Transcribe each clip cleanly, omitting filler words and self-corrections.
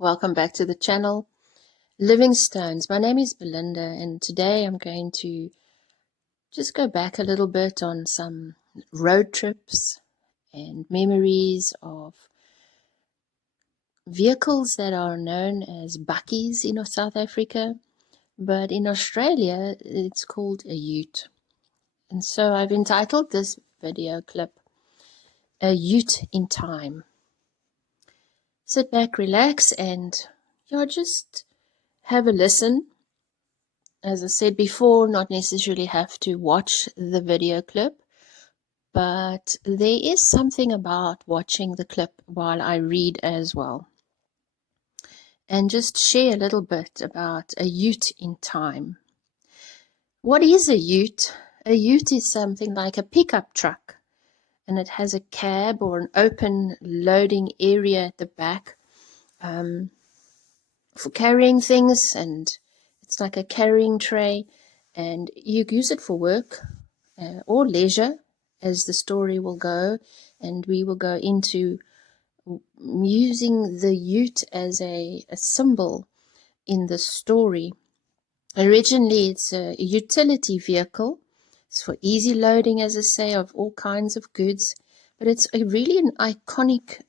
Welcome back to the channel, Living Stones. My name is Belinda, and today I'm going to just go back a little bit on some road trips and memories of vehicles that are known as bakkies in South Africa, but in Australia it's called a ute. And so I've entitled this video clip, A Ute in Time. Sit back, relax, and just have a listen. As I said before, not necessarily have to watch the video clip, but there is something about watching the clip while I read as well. And just share a little bit about a ute in time. What is a ute? A ute is something like a pickup truck, and it has a cab or an open loading area at the back for carrying things, and it's like a carrying tray, and you use it for work or leisure, as the story will go, and we will go into using the ute as a symbol in the story. Originally, it's a utility vehicle. It's for easy loading, as I say, of all kinds of goods, but it's really an iconic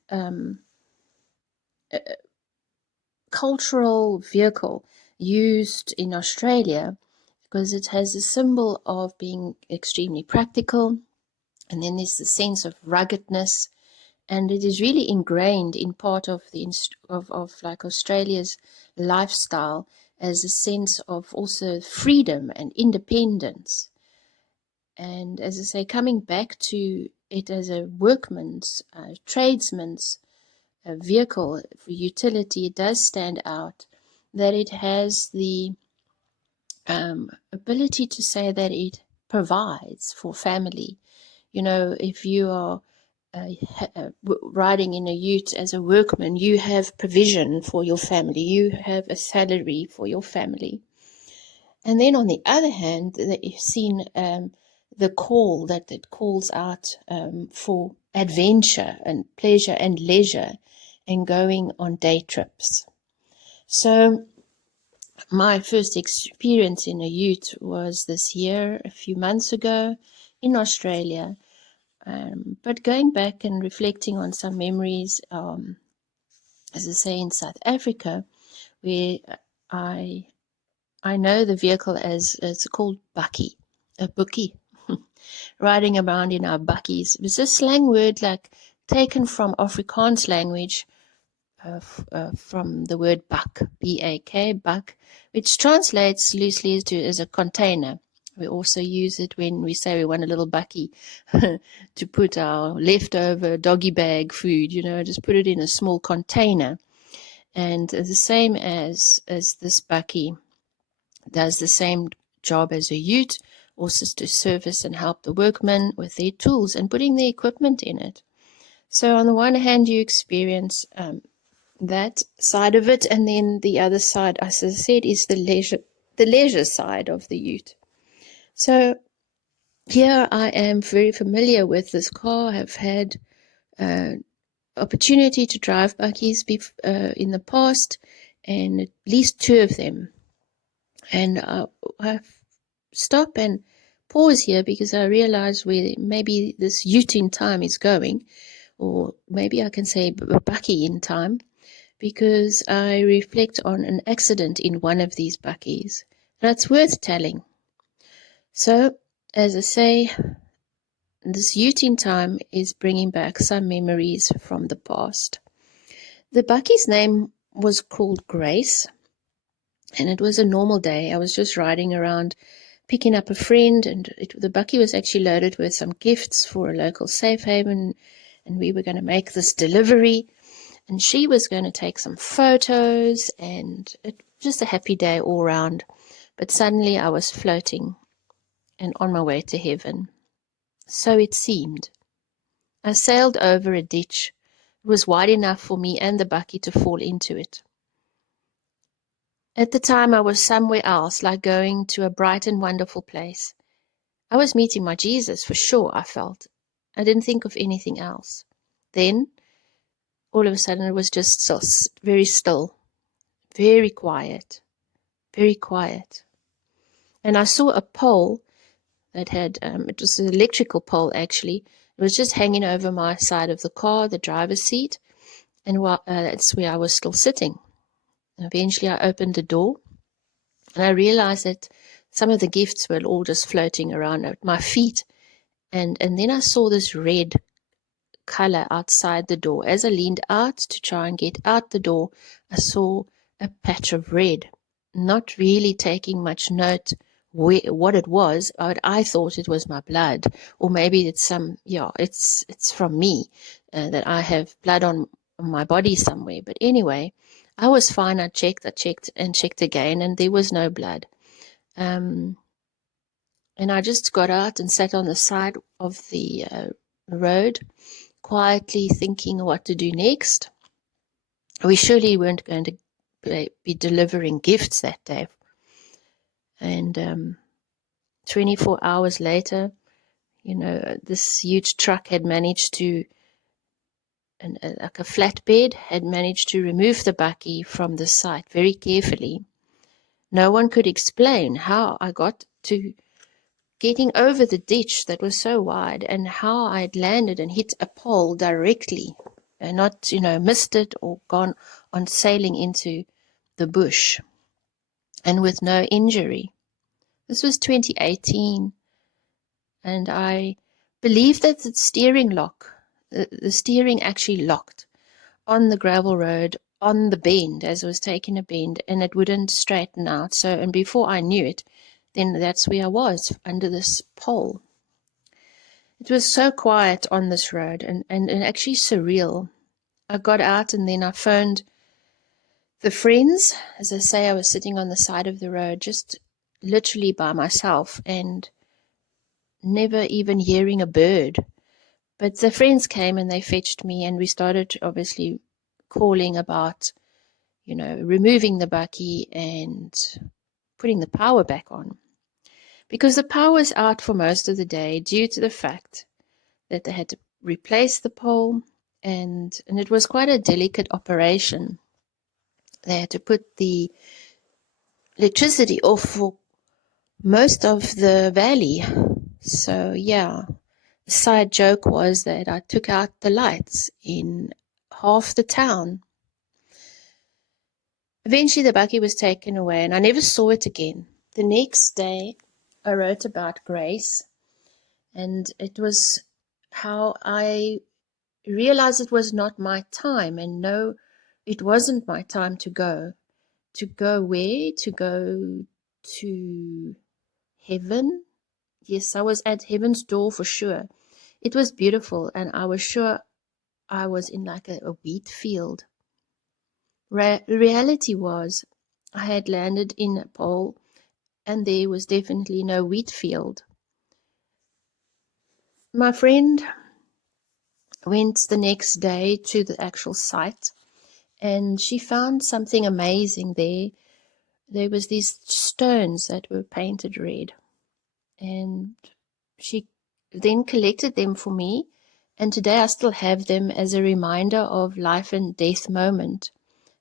cultural vehicle used in Australia because it has a symbol of being extremely practical, and then there's the sense of ruggedness, and it is really ingrained in part of the of like Australia's lifestyle as a sense of also freedom and independence. And as I say, coming back to it as a workman's, tradesman's vehicle for utility, it does stand out that it has the ability to say that it provides for family. You know, if you are riding in a ute as a workman, you have provision for your family, you have a salary for your family. And then on the other hand, you've seen the call that it calls out for adventure and pleasure and leisure and going on day trips. So my first experience in a ute was this year, a few months ago in Australia. But going back and reflecting on some memories, as I say, in South Africa, where I know the vehicle as it's called bakkie, a bookie, riding around in our bakkies. It was a slang word like taken from Afrikaans language, from the word bak, B-A-K, bak, which translates loosely as a container. We also use it when we say we want a little bakkie to put our leftover doggy bag food, just put it in a small container. And the same as this bakkie does the same job as a ute, also to service and help the workmen with their tools and putting the equipment in it. So on the one hand, you experience that side of it, and then the other side, as I said, is the leisure side of the ute. So here I am very familiar with this car. I've had opportunity to drive bakkies in the past, and at least two of them. And I stop and pause here because I realize where maybe this ute in time is going, or maybe I can say bakkie in time, because I reflect on an accident in one of these bakkies. That's worth telling. So, as I say, this ute in time is bringing back some memories from the past. The bakkie's name was called Grace, and it was a normal day. I was just riding around picking up a friend, and the bakkie was actually loaded with some gifts for a local safe haven, and we were going to make this delivery. And she was going to take some photos, and just a happy day all round. But suddenly I was floating and on my way to heaven. So it seemed. I sailed over a ditch. It was wide enough for me and the bakkie to fall into it. At the time I was somewhere else, like going to a bright and wonderful place. I was meeting my Jesus for sure, I felt. I didn't think of anything else. Then all of a sudden it was just so very still. very quiet, very quiet. And I saw a pole that had, it was an electrical pole actually. It was just hanging over my side of the car, the driver's seat, and that's where I was still sitting. Eventually I opened the door and I realized that some of the gifts were all just floating around at my feet. And then I saw this red color outside the door. As I leaned out to try and get out the door, I saw a patch of red, not really taking much note what it was, but I thought it was my blood, or maybe it's it's from me, that I have blood on my body somewhere. But anyway, I was fine. I checked and checked again, and there was no blood. And I just got out and sat on the side of the road, quietly thinking what to do next. We surely weren't going to be delivering gifts that day. And 24 hours later, this huge truck had managed to, like a flatbed, had managed to remove the bakkie from the site very carefully. No one could explain how I got to getting over the ditch that was so wide, and how I had landed and hit a pole directly and not, missed it or gone on sailing into the bush, and with no injury. This was 2018, and I believe that the steering the steering actually locked on the gravel road on the bend as I was taking a bend, and it wouldn't straighten out. So, and before I knew it, then that's where I was, under this pole. It was so quiet on this road, and actually surreal. I got out and then I phoned the friends. As I say, I was sitting on the side of the road, just literally by myself, and never even hearing a bird. But the friends came and they fetched me, and we started obviously calling about, removing the bakkie and putting the power back on. Because the power was out for most of the day due to the fact that they had to replace the pole, and it was quite a delicate operation. They had to put the electricity off for most of the valley. So yeah, the side joke was that I took out the lights in half the town. Eventually the bakkie was taken away and I never saw it again. The next day I wrote about Grace, and it was how I realized it was not my time, and no, it wasn't my time to go. To go where? To go to heaven. Yes, I was at heaven's door for sure. It was beautiful, and I was sure I was in like a wheat field. Reality was I had landed in a pole, and there was definitely no wheat field. My friend went the next day to the actual site, and she found something amazing there. There was these stones that were painted red, and she then collected them for me, and today I still have them as a reminder of life and death moment,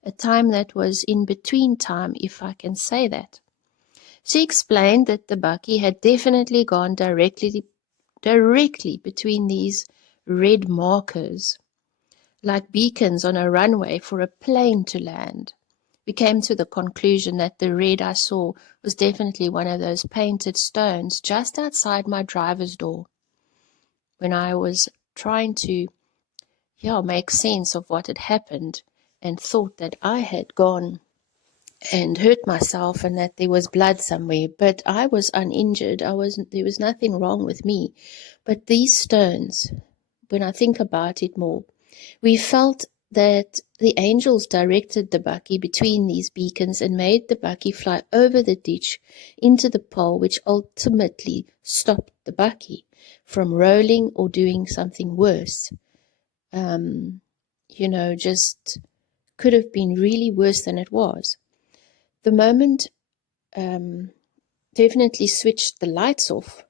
a time that was in between time, if I can say that. She explained that the bakkie had definitely gone directly between these red markers, like beacons on a runway for a plane to land. We came to the conclusion that the red I saw was definitely one of those painted stones just outside my driver's door. When I was trying to make sense of what had happened, and thought that I had gone and hurt myself and that there was blood somewhere, but I was uninjured. There was nothing wrong with me. But these stones, when I think about it more, we felt that the angels directed the bakkie between these beacons and made the bakkie fly over the ditch into the pole, which ultimately stopped the bakkie from rolling or doing something worse. Just could have been really worse than it was. The moment definitely switched the lights off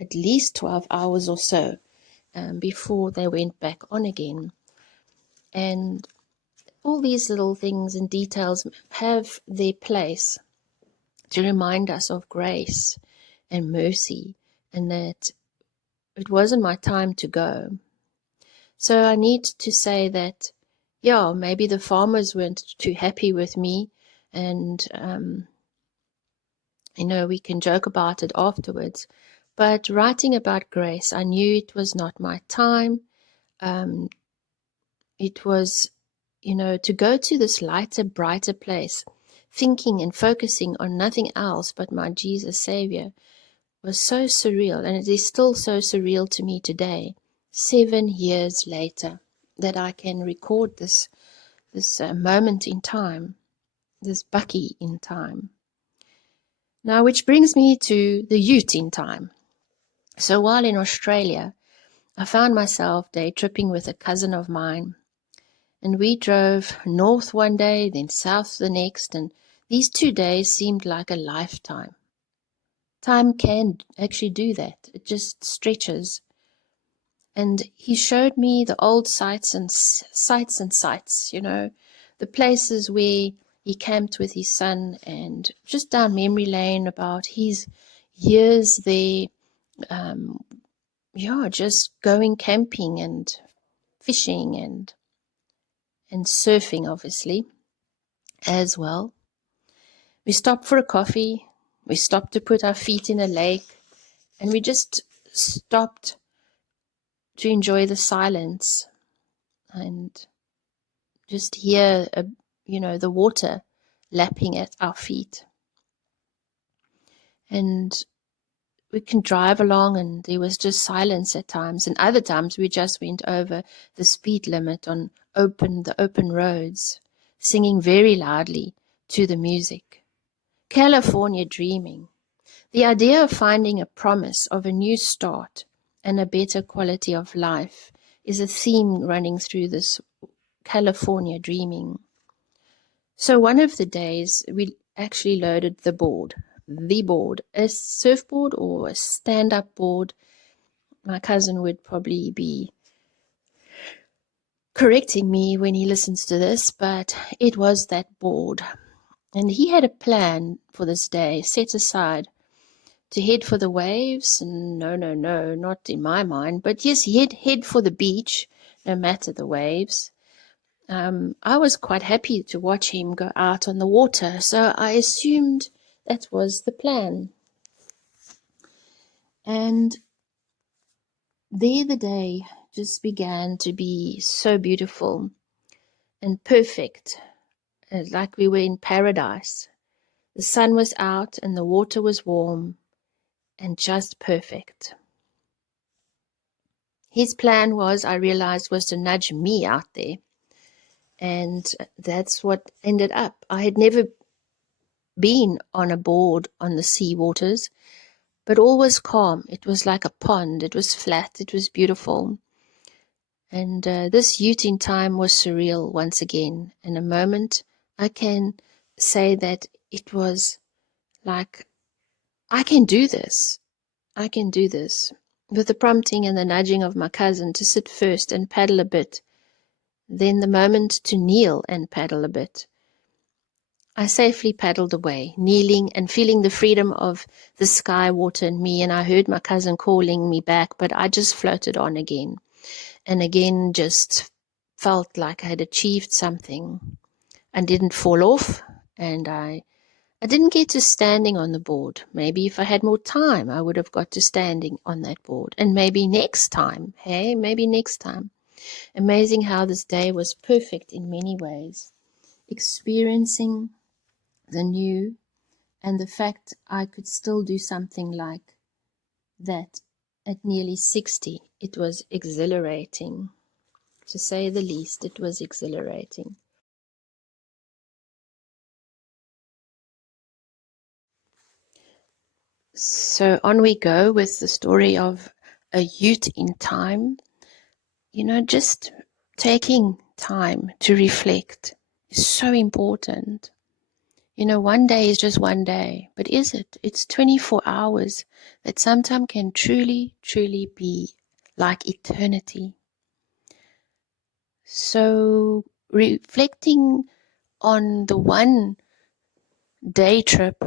at least 12 hours or so before they went back on again. And all these little things and details have their place to remind us of grace and mercy, and that it wasn't my time to go. So I need to say that, yeah, maybe the farmers weren't too happy with me, and we can joke about it afterwards. But writing about grace, I knew it was not my time. It was, to go to this lighter, brighter place, thinking and focusing on nothing else but my Jesus Savior, was so surreal, and it is still so surreal to me today, 7 years later, that I can record this moment in time, this Bakkie in time. Now, which brings me to the Ute in time. So while in Australia, I found myself day tripping with a cousin of mine, and we drove north one day, then south the next, and these 2 days seemed like a lifetime. Time can actually do that. It just stretches. And he showed me the old sites, the places where he camped with his son, and just down memory lane about his years there, just going camping and fishing and surfing, obviously, as well. We stopped for a coffee. We stopped to put our feet in a lake, and we just stopped to enjoy the silence and just hear, the water lapping at our feet. And we can drive along, and there was just silence at times, and other times we just went over the speed limit on the open roads, singing very loudly to the music. California dreaming. The idea of finding a promise of a new start and a better quality of life is a theme running through this California dreaming. So one of the days we actually loaded the board, a surfboard or a stand-up board. My cousin would probably be correcting me when he listens to this, but it was that board. And he had a plan for this day set aside to head for the waves. No, not in my mind. But yes, he'd head for the beach, no matter the waves. I was quite happy to watch him go out on the water, so I assumed that was the plan. And there the day just began to be so beautiful and perfect, like we were in paradise. The sun was out and the water was warm and just perfect. His plan was, I realized, was to nudge me out there. And that's what ended up. I had never been on a board on the sea waters, but all was calm. It was like a pond. It was flat. It was beautiful. And this Ute in time was surreal once again. In a moment, I can say that it was like, I can do this. I can do this. With the prompting and the nudging of my cousin to sit first and paddle a bit, then the moment to kneel and paddle a bit. I safely paddled away, kneeling and feeling the freedom of the sky, water, and me, and I heard my cousin calling me back, but I just floated on again, and again just felt like I had achieved something. I didn't fall off, and I didn't get to standing on the board. Maybe if I had more time, I would have got to standing on that board, and maybe next time, maybe next time. Amazing how this day was perfect in many ways. Experiencing the new, and the fact I could still do something like that at nearly 60, it was exhilarating. To say the least, it was exhilarating. So on we go with the story of a Ute in time. Just taking time to reflect is so important. One day is just one day, but is it? It's 24 hours that sometimes can truly, truly be like eternity. So reflecting on the one day trip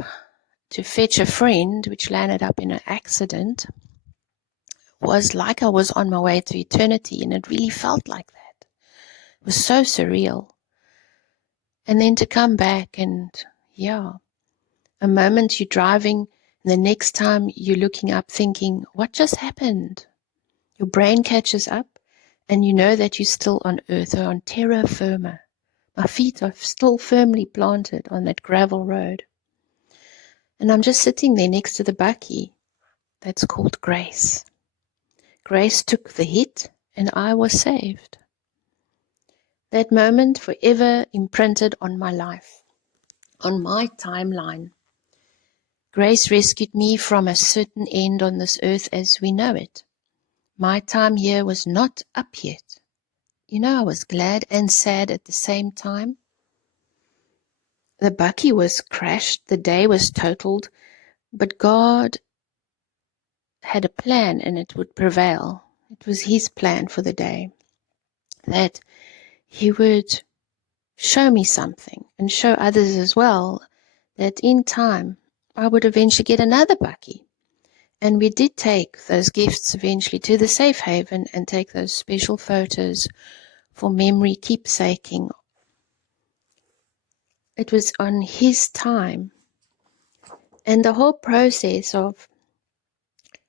to fetch a friend, which landed up in an accident, was like I was on my way to eternity, and it really felt like that. It was so surreal. And then to come back and, a moment you're driving, and the next time you're looking up thinking, what just happened? Your brain catches up, and you know that you're still on earth, or on terra firma. My feet are still firmly planted on that gravel road. And I'm just sitting there next to the bakkie that's called grace. Grace took the hit, and I was saved. That moment forever imprinted on my life, on my timeline. Grace rescued me from a certain end on this earth as we know it. My time here was not up yet. I was glad and sad at the same time. The bakkie was crashed, the day was totaled, but God had a plan and it would prevail. It was His plan for the day, that He would show me something and show others as well, that in time I would eventually get another bakkie. And we did take those gifts eventually to the safe haven and take those special photos for memory keepsaking. It was on His time. And the whole process of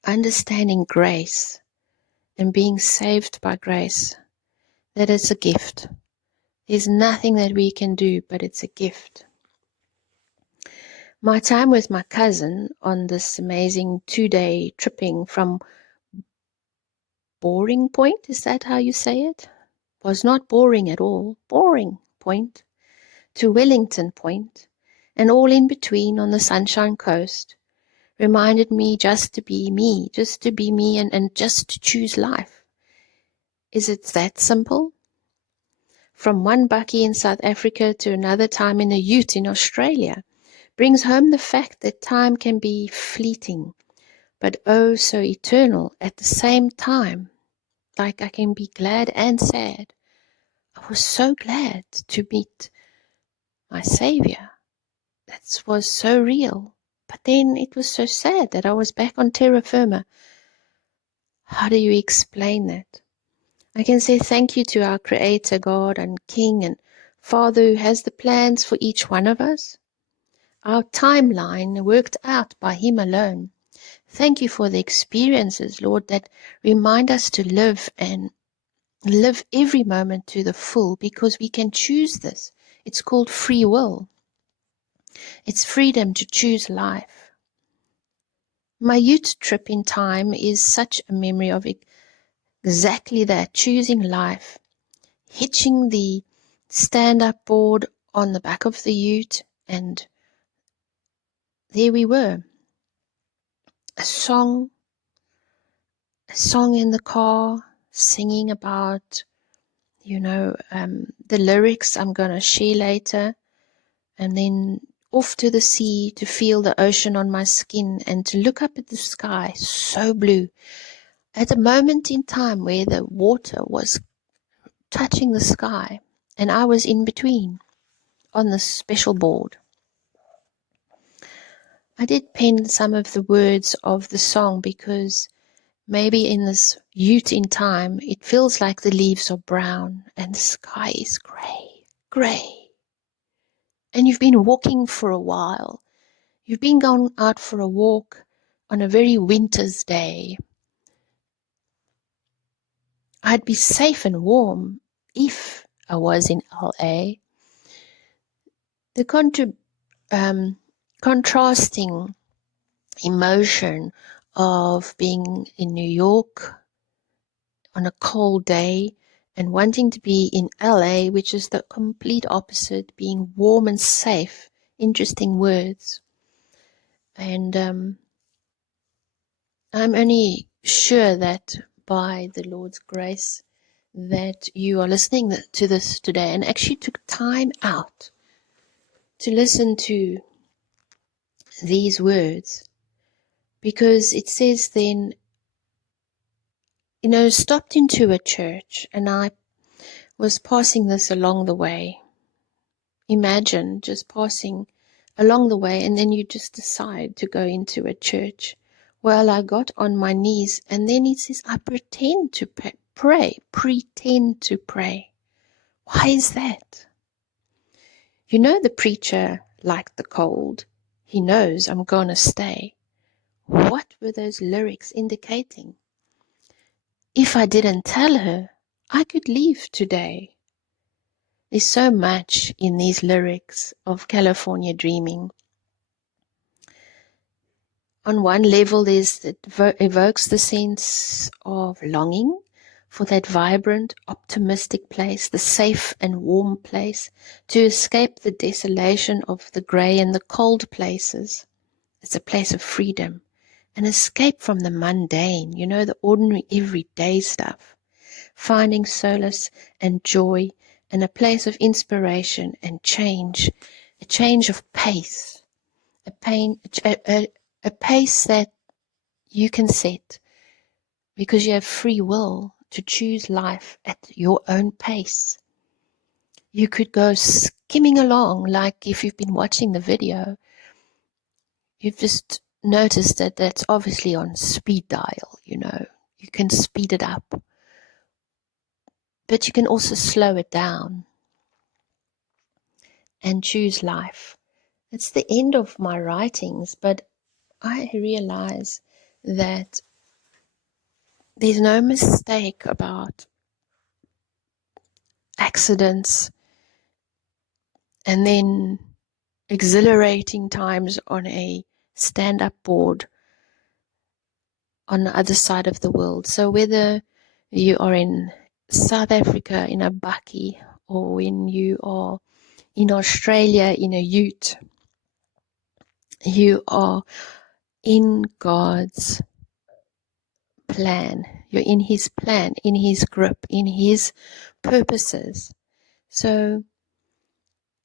understanding grace and being saved by grace, that is a gift. There's nothing that we can do, but it's a gift. My time with my cousin on this amazing 2-day tripping from Boring Point, is that how you say it? Was not boring at all. Boring Point to Wellington Point, and all in between on the Sunshine Coast, reminded me just to be me and just to choose life. Is it that simple? From one bakkie in South Africa to another time in a ute in Australia brings home the fact that time can be fleeting, but oh so eternal at the same time. Like I can be glad and sad. I was so glad to meet my Savior. That was so real. But then it was so sad that I was back on terra firma. How do you explain that? I can say thank you to our Creator, God and King and Father who has the plans for each one of us. Our timeline worked out by Him alone. Thank you for the experiences, Lord, that remind us to live and live every moment to the full, because we can choose this. It's called free will. It's freedom to choose life. My Ute trip in time is such a memory of exactly that, choosing life, hitching the stand-up board on the back of the ute, and there we were. A song in the car, singing about, the lyrics I'm going to share later, and then off to the sea to feel the ocean on my skin and to look up at the sky, so blue, at a moment in time where the water was touching the sky and I was in between on this special board. I did pen some of the words of the song because maybe in this ute in time, it feels like the leaves are brown and the sky is grey. And you've been walking for a while. You've been gone out for a walk on a very winter's day. I'd be safe and warm if I was in LA. The contrasting emotion of being in New York on a cold day and wanting to be in LA, which is the complete opposite, being warm and safe. Interesting words. And I'm only sure that by the Lord's grace that you are listening to this today and actually took time out to listen to these words, because it says then, stopped into a church, and I was passing this along the way. Imagine just passing along the way, and then you just decide to go into a church. Well, I got on my knees, and then it says, I pretend to pray. Pretend to pray. Why is that? You know, the preacher liked the cold. He knows I'm going to stay. What were those lyrics indicating? If I didn't tell her, I could leave today. There's so much in these lyrics of California dreaming. On one level, it evokes the sense of longing for that vibrant, optimistic place, the safe and warm place, to escape the desolation of the grey and the cold places. It's a place of freedom, an escape from the mundane, the ordinary everyday stuff, finding solace and joy, and a place of inspiration and change, a change of pace, a pace that you can set because you have free will to choose life at your own pace. You could go skimming along, like if you've been watching the video, you've just noticed that that's obviously on speed dial, you can speed it up, but you can also slow it down and choose life. It's the end of my writings, but I realize that there's no mistake about accidents and then exhilarating times on a stand-up board on the other side of the world. So whether you are in South Africa in a bakkie, or when you are in Australia in a ute, you are in God's plan. You're in His plan, in His grip, in His purposes. So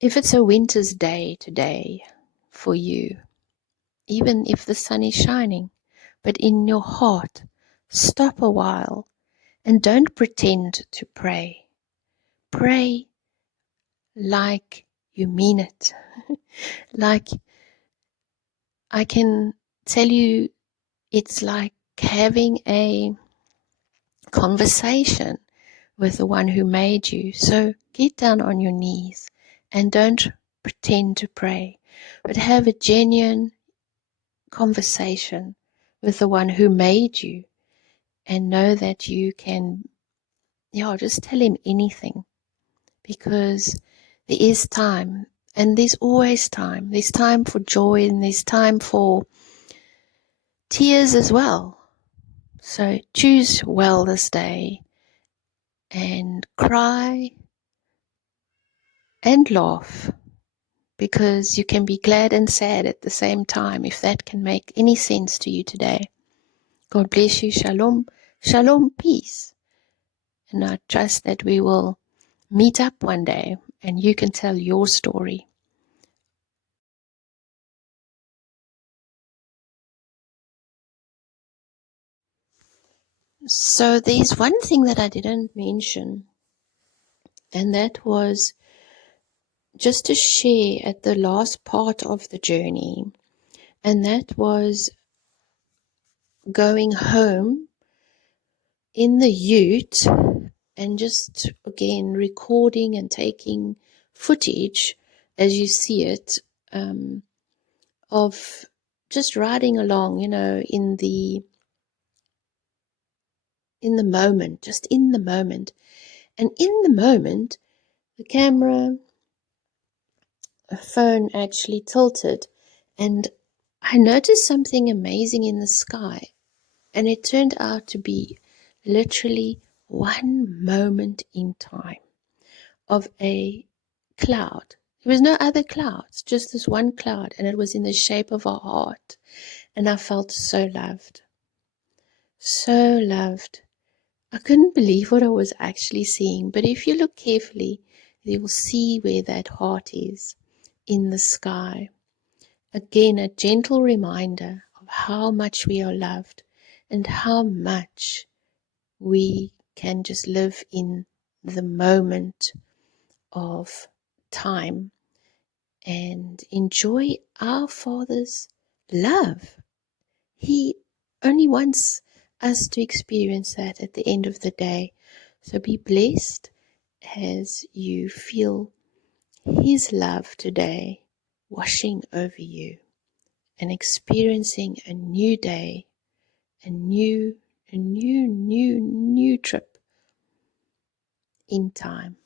if it's a winter's day today for you, even if the sun is shining, but in your heart, stop a while and don't pretend to pray. Pray like you mean it. Like, I can tell you, it's like having a conversation with the one who made you. So get down on your knees and don't pretend to pray, but have a genuine conversation with the one who made you, and know that you can, just tell him anything, because there is time, and there's always time. There's time for joy, and there's time for tears as well. So choose well this day and cry and laugh, because you can be glad and sad at the same time, if that can make any sense to you today. God bless you. Shalom. Shalom, peace. And I trust that we will meet up one day and you can tell your story. So there's one thing that I didn't mention, and that was just to share at the last part of the journey, and that was going home in the ute and just again recording and taking footage as you see it, of just riding along, in the moment, just in the moment. And in the moment, the camera, a phone actually tilted, and I noticed something amazing in the sky, and it turned out to be literally one moment in time of a cloud. There was no other clouds, just this one cloud, and it was in the shape of a heart, and I felt so loved. So loved. I couldn't believe what I was actually seeing, but if you look carefully, you will see where that heart is in the sky. Again, a gentle reminder of how much we are loved and how much we can just live in the moment of time and enjoy our Father's love. He only wants us to experience that at the end of the day. So be blessed as you feel His love today washing over you and experiencing a new day, a new trip in time.